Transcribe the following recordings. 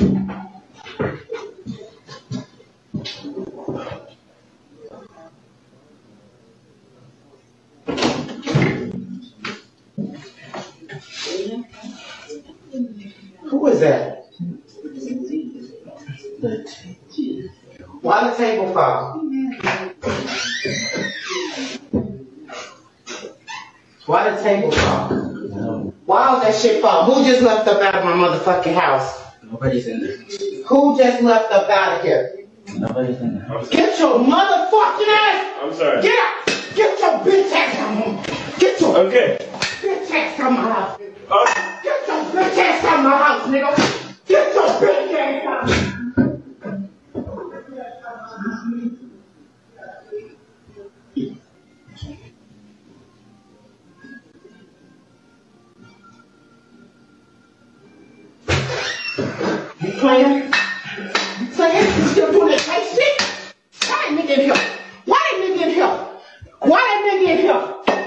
Who is that? Why the table fall? Why the table fall? Why all that shit fall? Who just left up out of my motherfucking house? Nobody's in there. Who just left up out of here? Nobody's in there. Get your motherfucking ass! I'm sorry. Get out! Get your bitch ass out! Get your bitch ass from my house! Get your bitch ass out of my house, nigga! Get your bitch ass out! You playing? You playing? You still doing that tight shit? Why that nigga in here? Why that nigga in here? Why that nigga in here?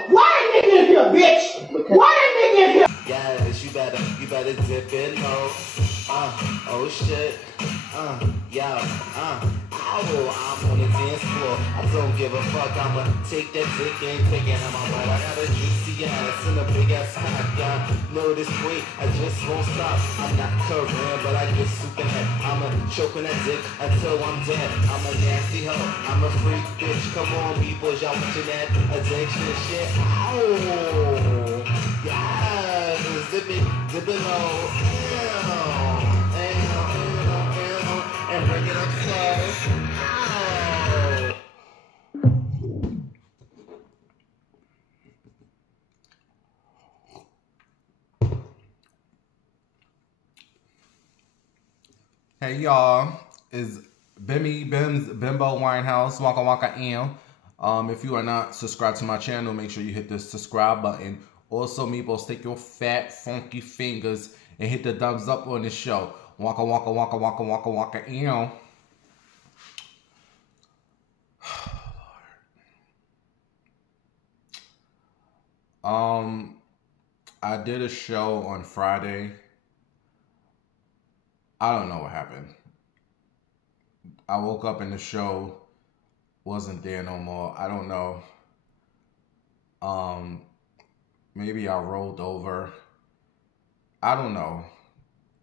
Why that nigga in here, bitch? Why that nigga in here? Yes, you better dip it low. Oh shit. I'm on the dance floor. I don't give a fuck. I'ma take that dick and take it on my butt. I got a juicy ass and a big ass cock. Know this weight, I just won't stop. I'm not Korean, but I get super head. I'ma choke on that dick until I'm dead. I'm a nasty hoe. I'm a freak bitch. Come on, people, y'all watching that addiction shit. Ow. Yes, dip it low. And bring it upstairs. Ow. Hey y'all, it's Bimbo Winehouse, Waka Waka M. If you are not subscribed to my channel, make sure you hit the subscribe button. Also, meatballs, take your fat, funky fingers and hit the thumbs up on this show. Waka Waka Waka Waka Waka Waka M. I did a show on Friday. I don't know what happened. I woke up and the show wasn't there no more. I don't know. Maybe I rolled over. I don't know.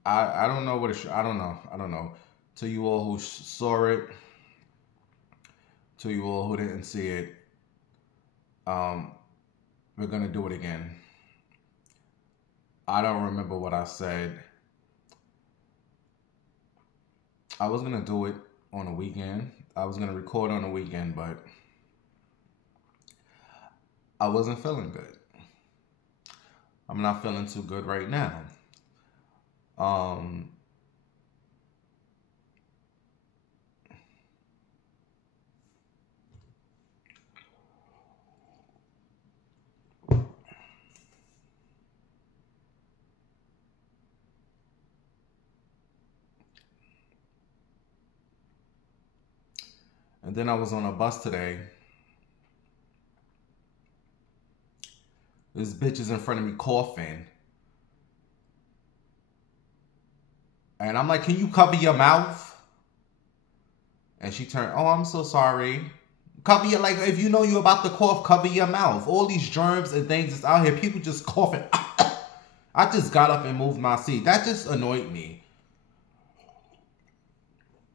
I don't know what it should. I don't know. To you all who saw it, to you all who didn't see it, we're gonna do it again. I don't remember what I said. I was gonna do it on a weekend. I was gonna record on a weekend, but I wasn't feeling good. I'm not feeling too good right now. And then I was on a bus today. This bitch is in front of me coughing. And I'm like, can you cover your mouth? And she turned, oh, I'm so sorry. Cover your, like, if you know you're about to cough, cover your mouth. All these germs and things that's out here, people just coughing. I just got up and moved my seat. That just annoyed me.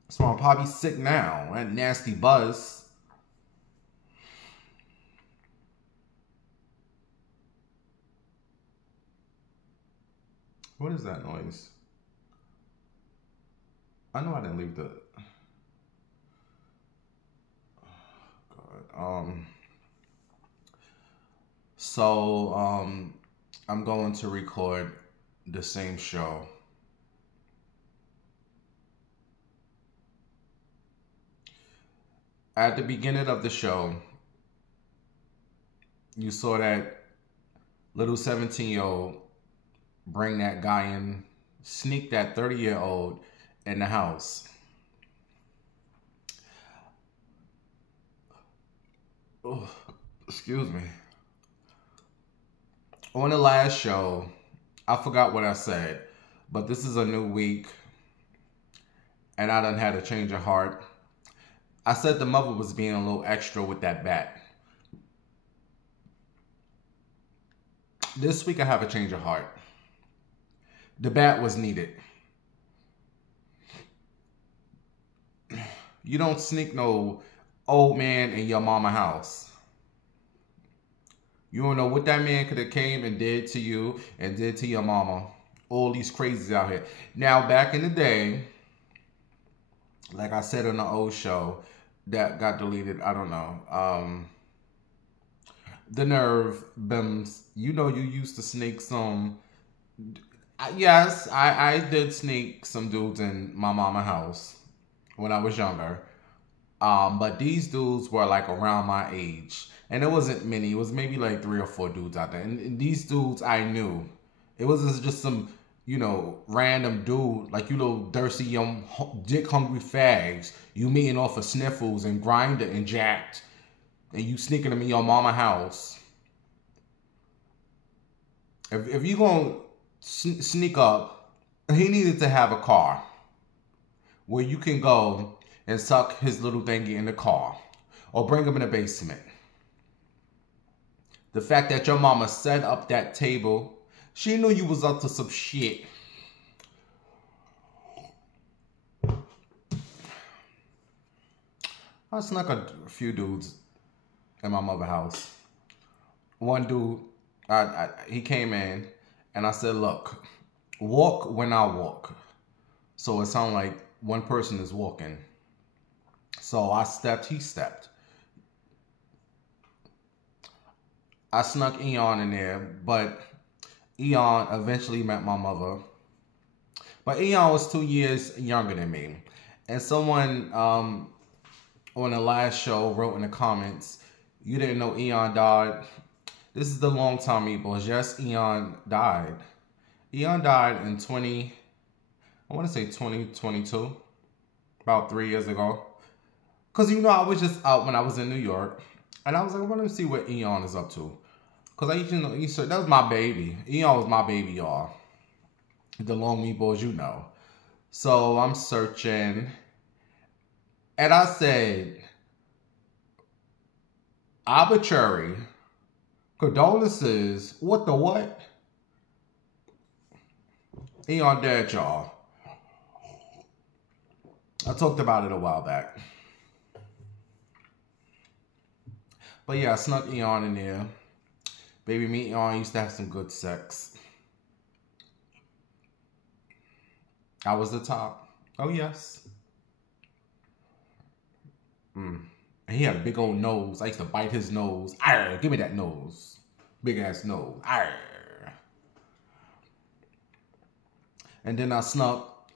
So I'm probably sick now. That nasty buzz. What is that noise? I know I didn't leave the... God. I'm going to record the same show. At the beginning of the show, you saw that little 17-year-old bring that guy in, sneak that 30-year-old in the house. Oh, excuse me. On the last show, I forgot what I said, but this is a new week. and I done had a change of heart. I said the mother was being a little extra with that bat. This week I have a change of heart. The bat was needed. You don't sneak no old man in your mama house. You don't know what that man could have came and did to you and did to your mama. All these crazies out here. Now, back in the day, like I said on the old show that got deleted, I don't know. The nerve, Bims. You know you used to sneak some. Yes, I did sneak some dudes in my mama house when I was younger. But these dudes were like around my age. And it wasn't many. It was maybe like 3 or 4 dudes out there. And these dudes I knew. It wasn't just some, you know, random dude. Like you little thirsty young dick hungry fags. You meeting off of Sniffles and Grindr and Jacked. And you sneaking them in your mama house. If you gonna sneak up, he needed to have a car. Where you can go and suck his little thingy in the car. Or bring him in the basement. The fact that your mama set up that table, she knew you was up to some shit. I snuck a few dudes in my mother's house. One dude, he came in and I said, look, walk when I walk. So it sounded like one person is walking. So I stepped, he stepped. I snuck Eon in there, but Eon eventually met my mother. But Eon was 2 years younger than me. And someone on the last show wrote in the comments, you didn't know Eon died. This is the long time people. Yes, Eon died. Eon died in 2022. About 3 years ago. Because, you know, I was just out when I was in New York. And I was like, I want to see what Eon is up to. Because I used to know, that was my baby. Eon was my baby, y'all. The long meatballs, you know. So I'm searching. And I said, arbitrary condolences. What the what? Eon dead, y'all. I talked about it a while back. But yeah, I snuck Eon in there. Baby, me and Eon used to have some good sex. I was the top. Oh, yes. And he had a big old nose. I used to bite his nose. Arr, give me that nose. Big ass nose. Arr. And then I snuck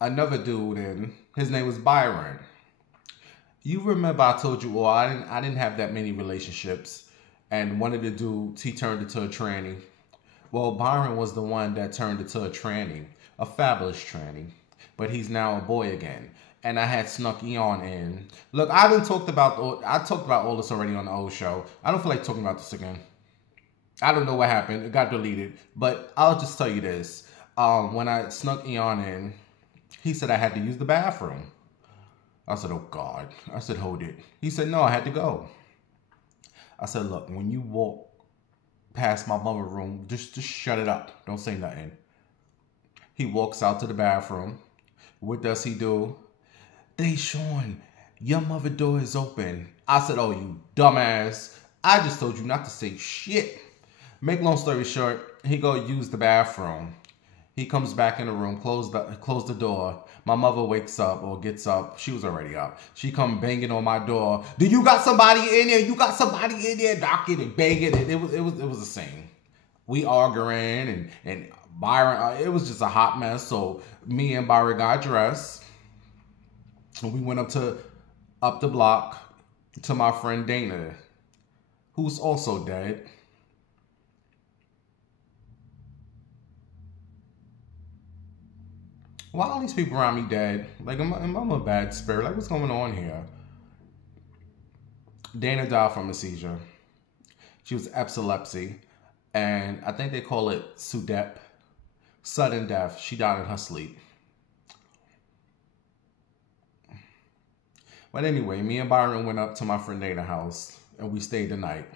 another dude in. His name was Byron. You remember I told you, I didn't have that many relationships. And one of the dudes, he turned into a tranny. Well, Byron was the one that turned into a tranny. A fabulous tranny. But he's now a boy again. And I had snuck Eon in. Look, I talked about all this already on the old show. I don't feel like talking about this again. I don't know what happened. It got deleted. But I'll just tell you this. When I snuck Eon in, he said I had to use the bathroom. I said, oh, God. I said, hold it. He said, no, I had to go. I said, look, when you walk past my mother room, just shut it up. Don't say nothing. He walks out to the bathroom. What does he do? Deshaun, your mother door is open. I said, oh, you dumbass. I just told you not to say shit. Make long story short, he go use the bathroom. He comes back in the room, close the door. My mother wakes up or gets up. She was already up. She come banging on my door. Do you got somebody in there? You got somebody in there? Knocking and banging. It was the same. We arguing and Byron. It was just a hot mess. So me and Byron got dressed. And we went up the block to my friend Dana, who's also dead. Why all these people around me dead? Like, am I a bad spirit? Like, what's going on here? Dana died from a seizure. She was epilepsy. And I think they call it SUDEP. Sudden death. She died in her sleep. But anyway, me and Byron went up to my friend Dana's house and we stayed the night.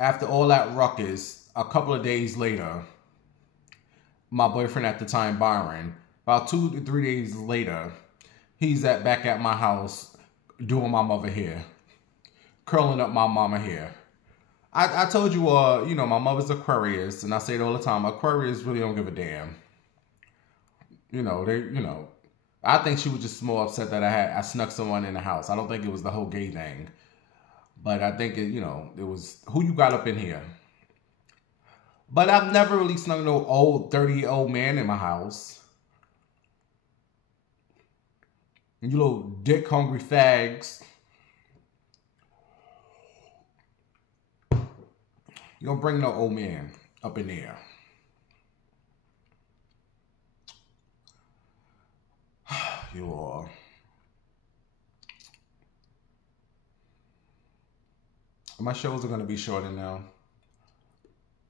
After all that ruckus, a couple of days later, my boyfriend at the time, Byron, about 2 to 3 days later, he's back at my house doing my mother hair, curling up my mama hair. I told you, you know, my mother's Aquarius, and I say it all the time. Aquarius really don't give a damn. You know, I think she was just more upset that I snuck someone in the house. I don't think it was the whole gay thing, but I think it was who you got up in here. But I've never really snuck no old 30-year-old man in my house. You little dick hungry fags. You don't bring no old man up in there. You are. My shows are going to be shorter now.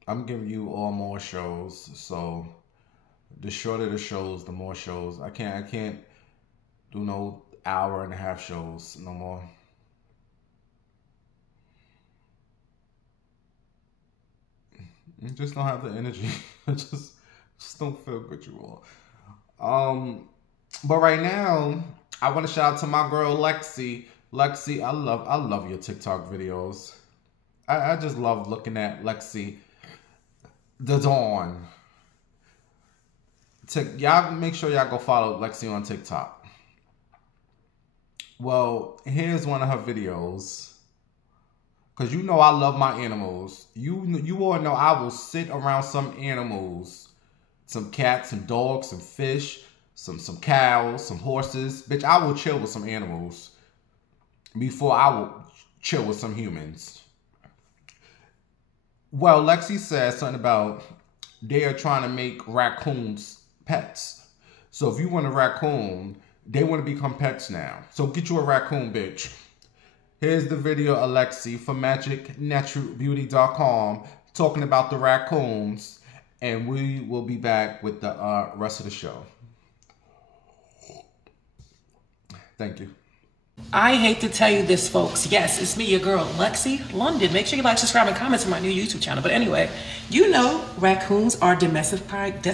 I'm giving you all more shows. So the shorter the shows, the more shows. I can't do no hour-and-a-half shows no more. I just don't have the energy. I just don't feel good, you all. But right now, I want to shout out to my girl Lexi. Lexi, I love your TikTok videos. I just love looking at Lexi the Dawn. Y'all make sure y'all go follow Lexi on TikTok. Well, here's one of her videos. Because you know I love my animals. You all know I will sit around some animals. Some cats, some dogs, some fish, some cows, some horses. Bitch, I will chill with some animals before I will chill with some humans. Well, Lexi said something about they are trying to make raccoons pets. So if you want a raccoon, they want to become pets now. So get you a raccoon, bitch. Here's the video of Lexi from MagicNaturalBeauty.com talking about the raccoons, and we will be back with the rest of the show. Thank you. I hate to tell you this, folks. Yes, it's me, your girl, Lexi London. Make sure you like, subscribe, and comment to my new YouTube channel. But anyway, you know raccoons are domesticated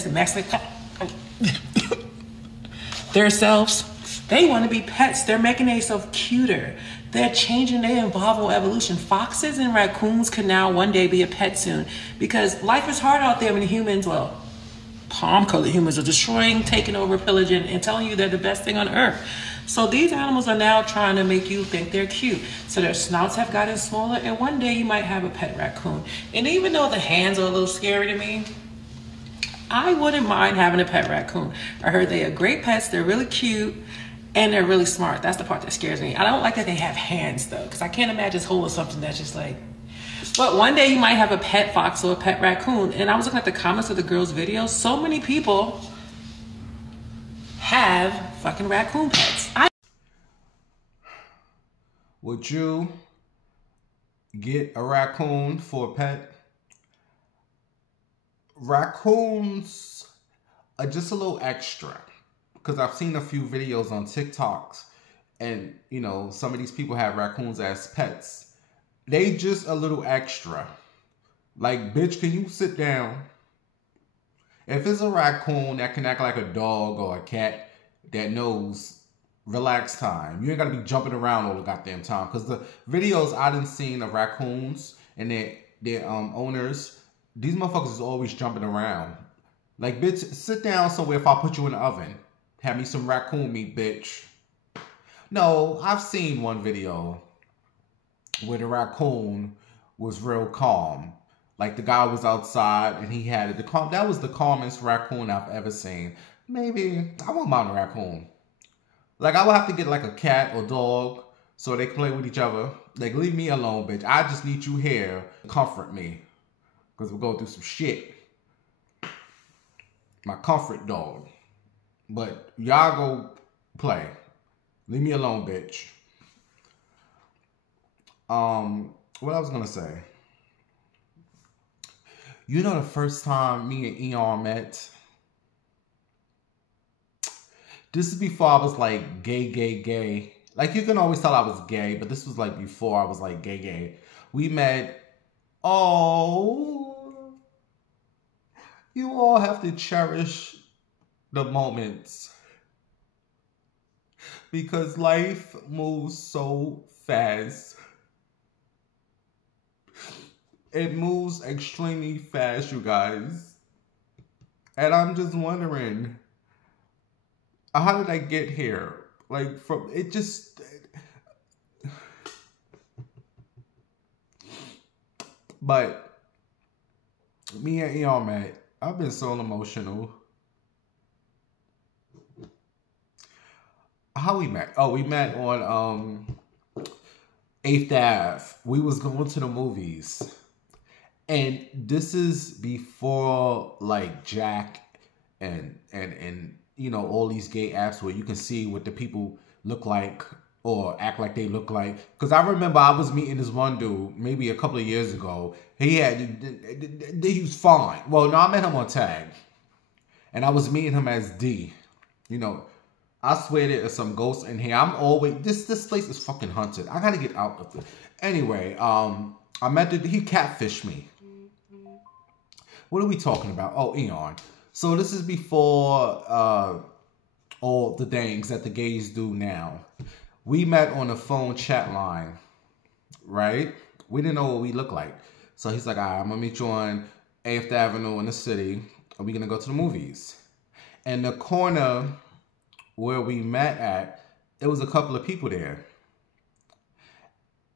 themselves. They want to be pets. They're making themselves cuter. They're changing, they evolve with evolution. Foxes and raccoons could now one day be a pet soon because life is hard out there when humans, well, palm-colored humans are destroying, taking over, pillaging, and telling you they're the best thing on earth. So these animals are now trying to make you think they're cute. So their snouts have gotten smaller, and one day you might have a pet raccoon. And even though the hands are a little scary to me, I wouldn't mind having a pet raccoon. I heard they are great pets, they're really cute, and they're really smart. That's the part that scares me. I don't like that they have hands though, because I can't imagine holding something that's just like. But one day you might have a pet fox or a pet raccoon. And I was looking at the comments of the girls' videos. So many people have fucking raccoon pets. Would you get a raccoon for a pet? Raccoons are just a little extra. Because I've seen a few videos on TikToks, and you know, some of these people have raccoons as pets. They just a little extra. Like, bitch, can you sit down? If it's a raccoon that can act like a dog or a cat that knows relax time, you ain't gotta be jumping around all the goddamn time. Because the videos I done seen of raccoons and their owners, these motherfuckers is always jumping around. Like, bitch, sit down somewhere if I put you in the oven. Have me some raccoon meat, bitch. No, I've seen one video where the raccoon was real calm. Like, the guy was outside and he had it. That was the calmest raccoon I've ever seen. Maybe I won't mind a raccoon. Like, I would have to get like a cat or dog so they can play with each other. Like, leave me alone, bitch. I just need you here to comfort me. Because we're going through some shit. My comfort dog. But y'all go play. Leave me alone, bitch. What I was gonna say. You know the first time me and Eon met? This is before I was like gay. Like you can always tell I was gay, but this was like before I was like gay. We met. Oh, you all have to cherish the moments because life moves so fast. It moves extremely fast, you guys. And I'm just wondering, how did I get here? Like, from it just. But me and Eon met. I've been so emotional. How we met? Oh, we met on 8th Ave. We was going to the movies. And this is before like Jack and you know, all these gay apps where you can see what the people look like or act like they look like. Because I remember I was meeting this one dude maybe a couple of years ago. He was fine. Well, no, I met him on Tag. And I was meeting him as D. You know, I swear there's some ghosts in here. I'm always, this place is fucking haunted. I gotta get out of it. Anyway, I met he catfished me. What are we talking about? Oh, Eon. So this is before all the things that the gays do now. We met on a phone chat line, right? We didn't know what we looked like. So he's like, all right, I'm gonna meet you on 8th Avenue in the city, and we're gonna go to the movies. And the corner where we met at, there was a couple of people there.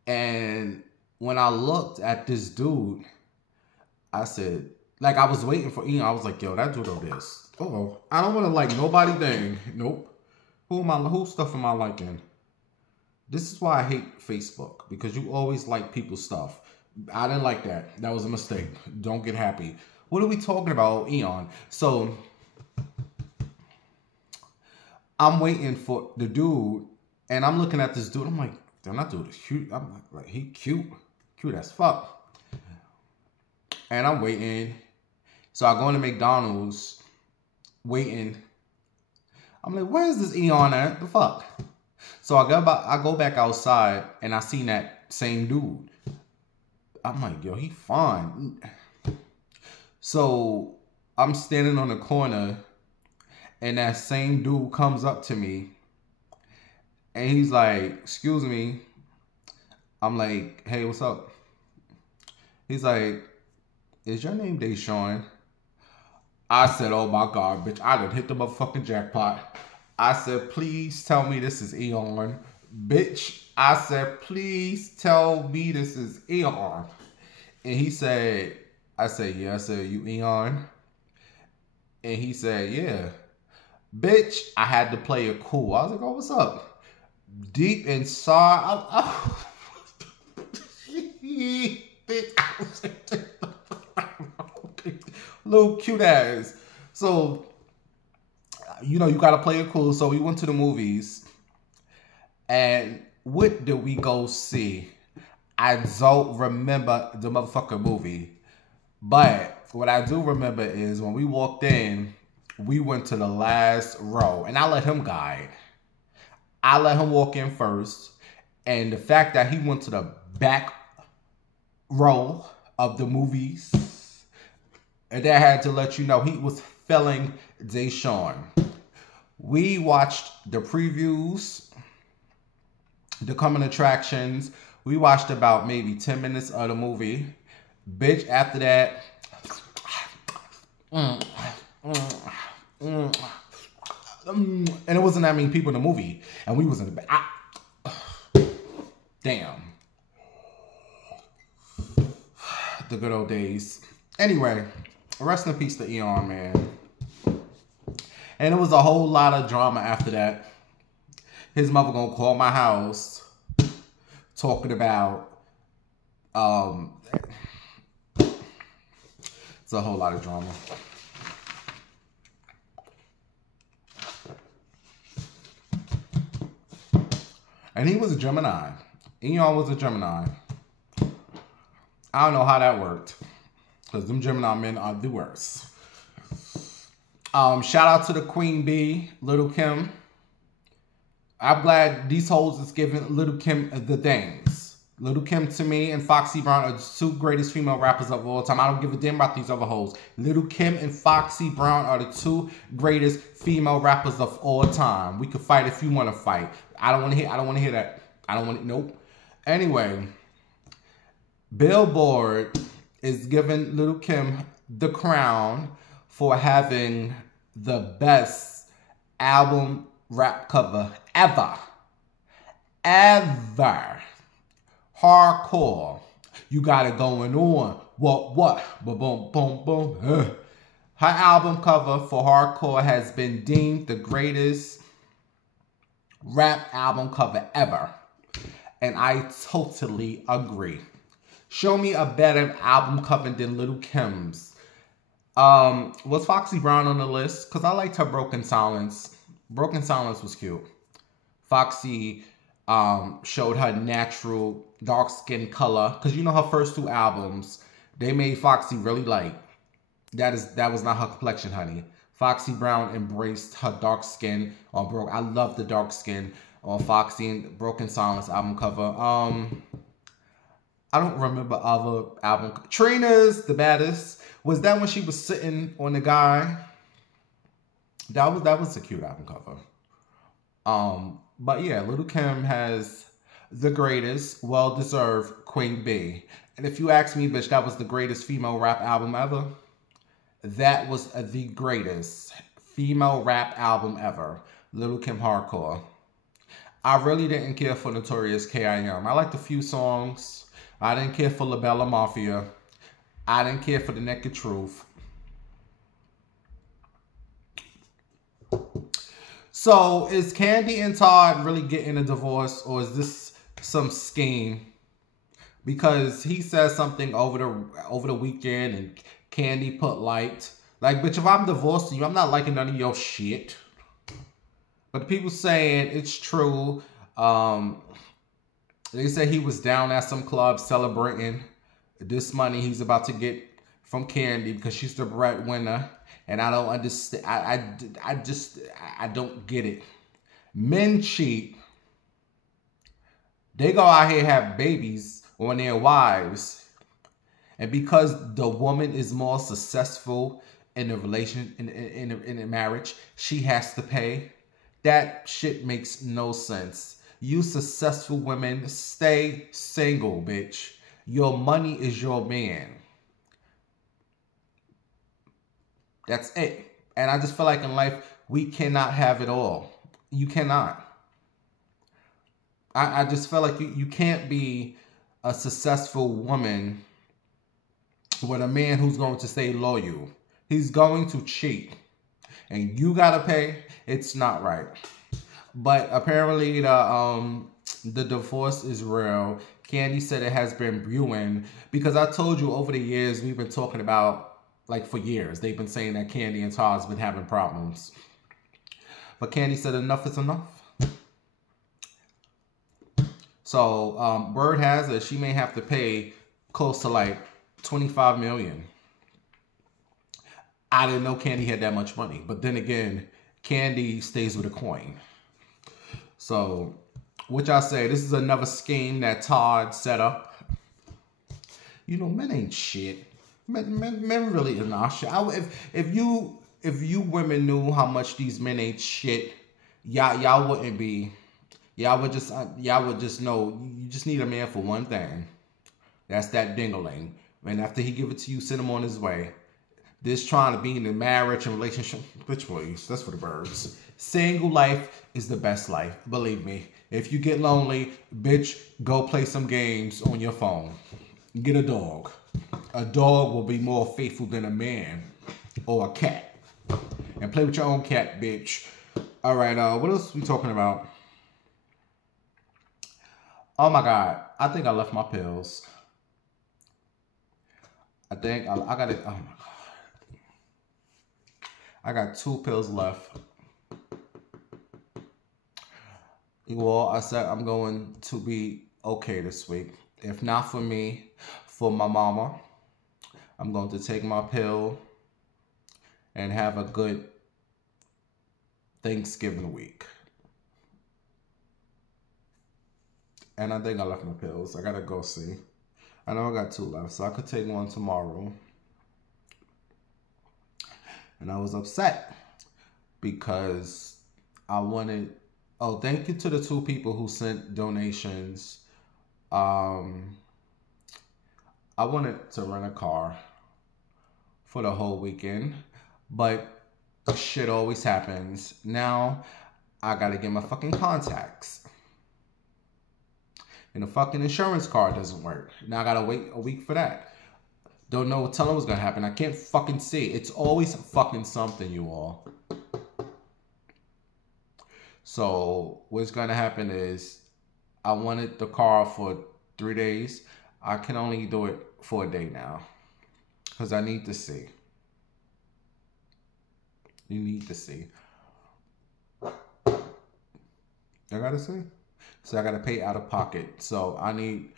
And when I looked at this dude, I said, like I was waiting for Ian. I was like, yo, that dude over this. Uh-oh. I don't want to like nobody thing. Nope. Who stuff am I liking? This is why I hate Facebook. Because you always like people's stuff. I didn't like that. That was a mistake. Don't get happy. What are we talking about, Eon? So, I'm waiting for the dude. And I'm looking at this dude. I'm like, damn, that dude is cute. I'm like, he cute. Cute as fuck. And I'm waiting. So I go into McDonald's, waiting. I'm like, where is this Eon at? The fuck? So I go back outside, and I seen that same dude. I'm like, yo, he fine. So I'm standing on the corner, and that same dude comes up to me, and he's like, excuse me. I'm like, hey, what's up? He's like, is your name Deshaun? I said, oh my God, bitch, I done hit the motherfucking jackpot. I said, please tell me this is Eon. Bitch, I said, please tell me this is Eon. And he said, I said, yeah. I said, you Eon? And he said, yeah. Bitch, I had to play it cool. I was like, oh, what's up? Deep inside, bitch, little cute ass. So, you know, you gotta play it cool. So we went to the movies. And what did we go see? I don't remember the motherfucking movie. But what I do remember is when we walked in, we went to the last row. And I let him guide. I let him walk in first. And the fact that he went to the back row of the movies, and that had to let you know he was feeling Deshaun. We watched the previews, the coming attractions. We watched about maybe 10 minutes of the movie. Bitch, after that, and it wasn't that many people in the movie. And we was in the back. Damn. The good old days. Anyway, rest in peace to Eon, man. And it was a whole lot of drama after that. His mother gonna call my house talking about it's a whole lot of drama. And he was a Gemini. Eon was a Gemini. I don't know how that worked. Because them Gemini men are the worst. Shout out to the Queen Bee, Little Kim. I'm glad these hoes is giving Little Kim the things. Little Kim to me and Foxy Brown are the two greatest female rappers of all time. I don't give a damn about these other hoes. Little Kim and Foxy Brown are the two greatest female rappers of all time. We could fight if you want to fight. I don't want to hear that. I don't want to, nope. Anyway, Billboard is giving Little Kim the crown for having the best album rap cover ever. Hardcore. You got it going on. What? Boom, boom, boom. Her album cover for Hardcore has been deemed the greatest rap album cover ever. And I totally agree. Show me a better album cover than Little Kim's. Was Foxy Brown on the list? Because I liked her Broken Silence. Broken Silence was cute. Foxy showed her natural dark skin color. Because you know her first two albums, they made Foxy really light. That was not her complexion, honey. Foxy Brown embraced her dark skin on I love the dark skin on Foxy and Broken Silence album cover. I don't remember other album. Trina's The Baddest. Was that when she was sitting on the guy? That was a cute album cover. But yeah, Little Kim has the greatest, well-deserved Queen Bee. And if you ask me, bitch, that was the greatest female rap album ever. That was the greatest female rap album ever. Little Kim Hardcore. I really didn't care for Notorious K.I.M. I liked a few songs. I didn't care for La Bella Mafia. I didn't care for The Naked Truth. So, is Kandi and Todd really getting a divorce, or is this some scheme? Because he said something over the weekend, and Kandi put liked. Like, bitch, if I'm divorcing you, I'm not liking none of your shit. But people saying it's true. They said he was down at some club celebrating this money he's about to get from Kandi because she's the breadwinner. And I don't understand. I don't get it. Men cheat. They go out here and have babies on their wives. And because the woman is more successful in a relation, in a marriage, she has to pay. That shit makes no sense. You successful women, stay single, bitch. Your money is your man. That's it. And I just feel like in life, we cannot have it all. You cannot. I just feel like you can't be a successful woman with a man who's going to stay loyal. He's going to cheat. And you gotta pay. It's not right. But apparently the divorce is real. Kandi said it has been brewing. Because I told you over the years, we've been talking about, like for years, they've been saying that Kandi and Todd's been having problems. But Kandi said enough is enough. So word has it, she may have to pay close to like $25 million. I didn't know Kandi had that much money. But then again, Kandi stays with a coin. So, what y'all say? This is another scheme that Todd set up. You know, men ain't shit. Men really are not shit. If you women knew how much these men ain't shit, y'all wouldn't be. Y'all would just know. You just need a man for one thing. That's that dingling. And after he give it to you, send him on his way. This trying to be in a marriage and relationship, bitch, please. That's for the birds. Single life is the best life. Believe me. If you get lonely, bitch, go play some games on your phone. Get a dog. A dog will be more faithful than a man or a cat. And play with your own cat, bitch. All right, what else are we talking about? Oh my God. I think I left my pills. I think I got it. Oh my God. I got 2 pills left. Well, I said I'm going to be okay this week. If not for me, for my mama, I'm going to take my pill and have a good Thanksgiving week. And I think I left my pills. I gotta go see. I know I got 2 left, so I could take one tomorrow. And I was upset because I wanted... Oh, thank you to the 2 people who sent donations. I wanted to rent a car for the whole weekend, but shit always happens. Now, I gotta get my fucking contacts. And the fucking insurance card doesn't work. Now I gotta wait a week for that. Don't know what telling what's gonna happen. I can't fucking see. It's always fucking something, you all. So what's gonna happen is I wanted the car for 3 days. I can only do it for a day now. Because I need to see. You need to see. I gotta see. So I gotta pay out of pocket. So I need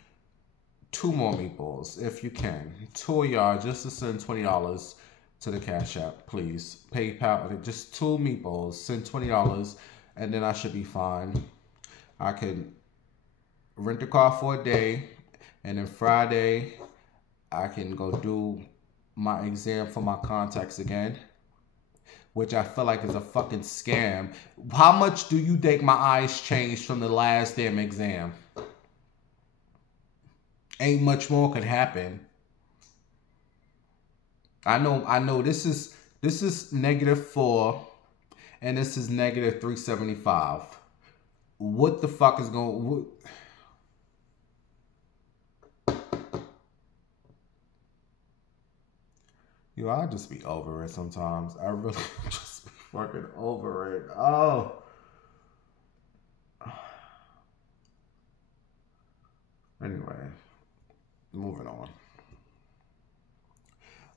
2 more meatballs, if you can. 2 of y'all just to send $20 to the Cash App, please. PayPal, just 2 meatballs, send $20, and then I should be fine. I can rent the car for a day, and then Friday I can go do my exam for my contacts again, which I feel like is a fucking scam. How much do you think my eyes changed from the last damn exam? Ain't much more could happen. I know this is -4 and this is -375. What the fuck is going... Yo, I just be over it sometimes. I really just be fucking over it. Oh. Anyway, moving on.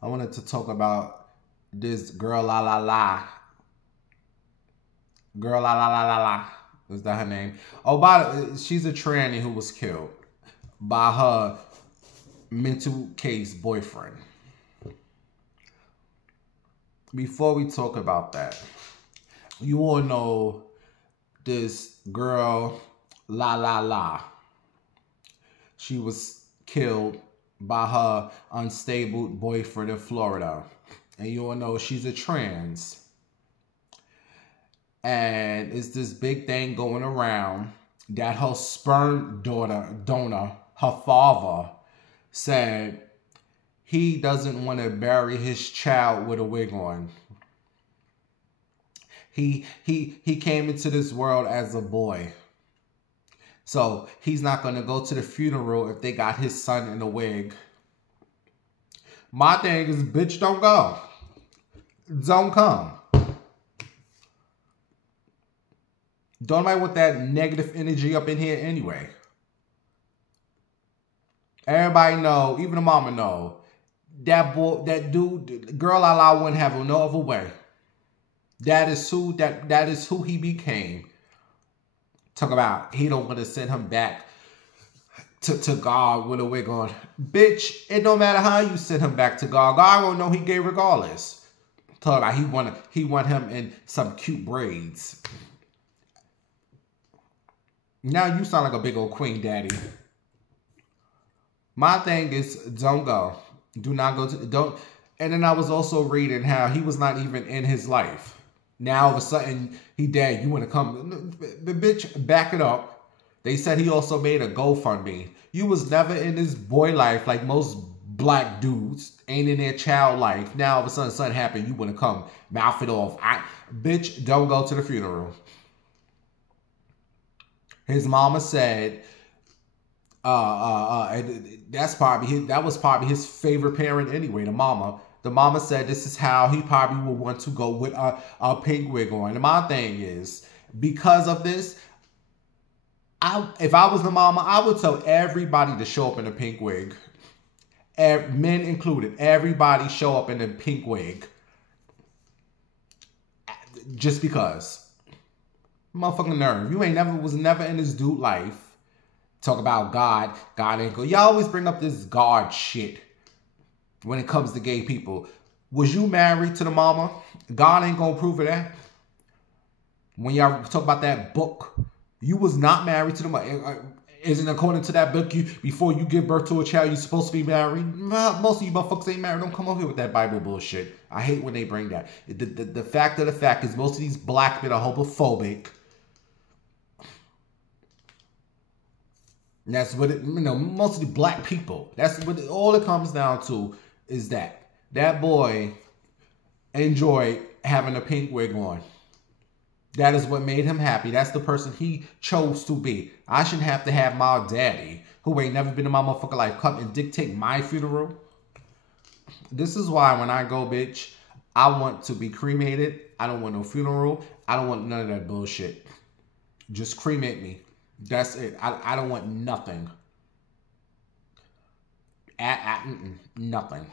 I wanted to talk about this girl La La La. Girl La La La La La. Is that her name? Oh, she's a tranny who was killed by her mental case boyfriend. Before we talk about that, you all know this girl, La La La. She was killed by her unstable boyfriend in Florida. And you all know she's a trans. And it's this big thing going around that her sperm donor, her father, said he doesn't want to bury his child with a wig on. He came into this world as a boy. So he's not going to go to the funeral if they got his son in a wig. My thing is, bitch, don't go. Don't come. Don't mind with that negative energy up in here anyway. Everybody know, even the mama know. That boy, that dude, girl La La wouldn't have no other way. That is who he became. Talk about he don't want to send him back to God with a wig on. Bitch, it don't matter how you send him back to God. God won't know he gay regardless. Talk about he want him in some cute braids. Now you sound like a big old queen daddy. My thing is, don't go. Do not go to, don't. And then I was also reading how he was not even in his life. Now all of a sudden he dead. You want to come, bitch, back it up. They said he also made a GoFundMe. You was never in this boy life like most black dudes ain't in their child life. Now all of a sudden something happened. You want to come, mouth it off. Bitch, don't go to the funeral. His mama said, that was probably his favorite parent anyway, the mama. The mama said this is how he probably would want to go with a pink wig on. And my thing is, because of this, if I was the mama, I would tell everybody to show up in a pink wig. Men included. Everybody show up in a pink wig. Just because. Motherfucking nerve. You was never in this dude life. Talk about God. God ain't good. Y'all always bring up this God shit when it comes to gay people. Was you married to the mama? God ain't gonna prove of that. When y'all talk about that book, you was not married to the mama. Isn't according to that book, before you give birth to a child, you're supposed to be married? Most of you motherfuckers ain't married. Don't come over here with that Bible bullshit. I hate when they bring that. The fact of the fact is most of these black men are homophobic. And that's what most of the black people. That's what all it comes down to is that boy enjoyed having a pink wig on. That is what made him happy. That's the person he chose to be. I shouldn't have to have my daddy, who ain't never been in my motherfucking life, come and dictate my funeral. This is why when I go, bitch, I want to be cremated. I don't want no funeral. I don't want none of that bullshit. Just cremate me. That's it. I don't want nothing. Nothing.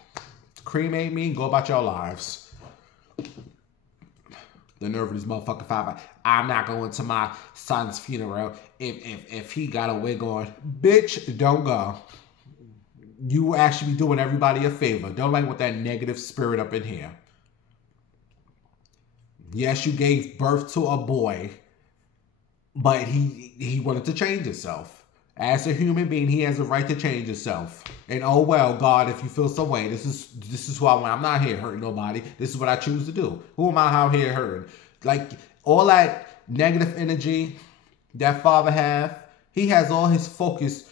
Cremate me, go about your lives. The nerve of this motherfucking father. I'm not going to my son's funeral if he got a wig on. Bitch, don't go. You will actually be doing everybody a favor. Don't like with that negative spirit up in here. Yes, you gave birth to a boy, but he wanted to change himself. As a human being, he has a right to change himself. And oh well, God, if you feel some way, this is who I want. I'm not here hurting nobody. This is what I choose to do. Who am I out here hurting? Like all that negative energy that father have, he has all his focus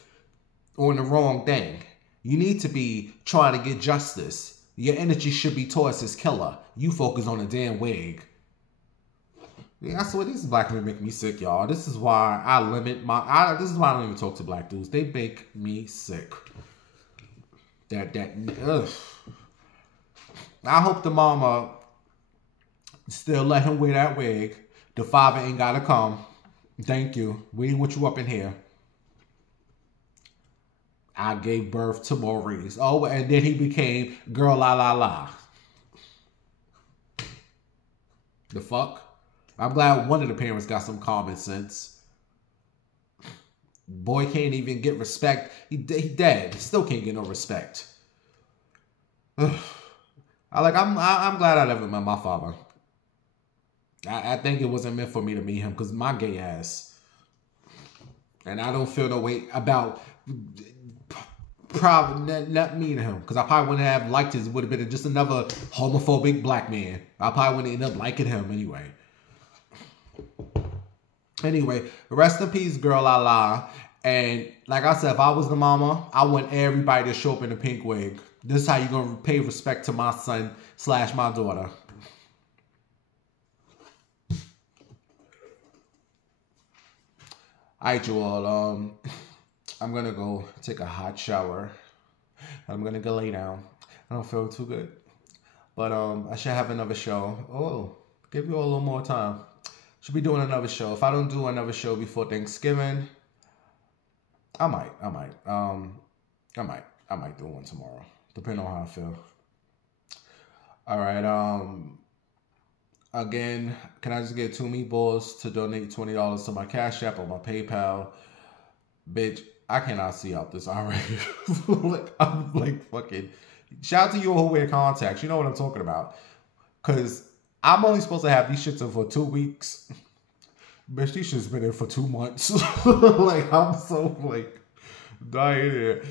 on the wrong thing. You need to be trying to get justice. Your energy should be towards his killer. You focus on a damn wig. Yeah, I swear these black men make me sick, y'all. This is why I limit my. This is why I don't even talk to black dudes. They make me sick. Ugh. I hope the mama still let him wear that wig. The father ain't gotta come. Thank you. We didn't want you up in here. I gave birth to Maurice. Oh, and then he became girl la la la. The fuck? I'm glad one of the parents got some common sense. Boy can't even get respect. He dead. He still can't get no respect. I'm glad I never met my father. I think it wasn't meant for me to meet him because my gay ass. And I don't feel no way about probably not meeting him because I probably wouldn't have liked his. Would have been just another homophobic black man. I probably wouldn't end up liking him anyway. Anyway, rest in peace, girl la la. And like I said, if I was the mama, I want everybody to show up in a pink wig. This is how you're going to pay respect to my son / my daughter. Alright, you all. I'm going to go take a hot shower. I'm going to go lay down. I don't feel too good. But I should have another show. Oh, give you all a little more time. Should be doing another show. If I don't do another show before Thanksgiving, I might do one tomorrow, depending on how I feel. All right. Again, can I just get 2 meatballs to donate $20 to my Cash App or my PayPal? Bitch, I cannot see out this already. I'm like fucking. Shout out to you who wear contacts. You know what I'm talking about. Cause I'm only supposed to have these shits in for 2 weeks. Bitch, these shit's been in for 2 months. Like, I'm so, like, dying here.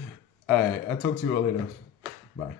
Alright, I'll talk to you all later. Bye.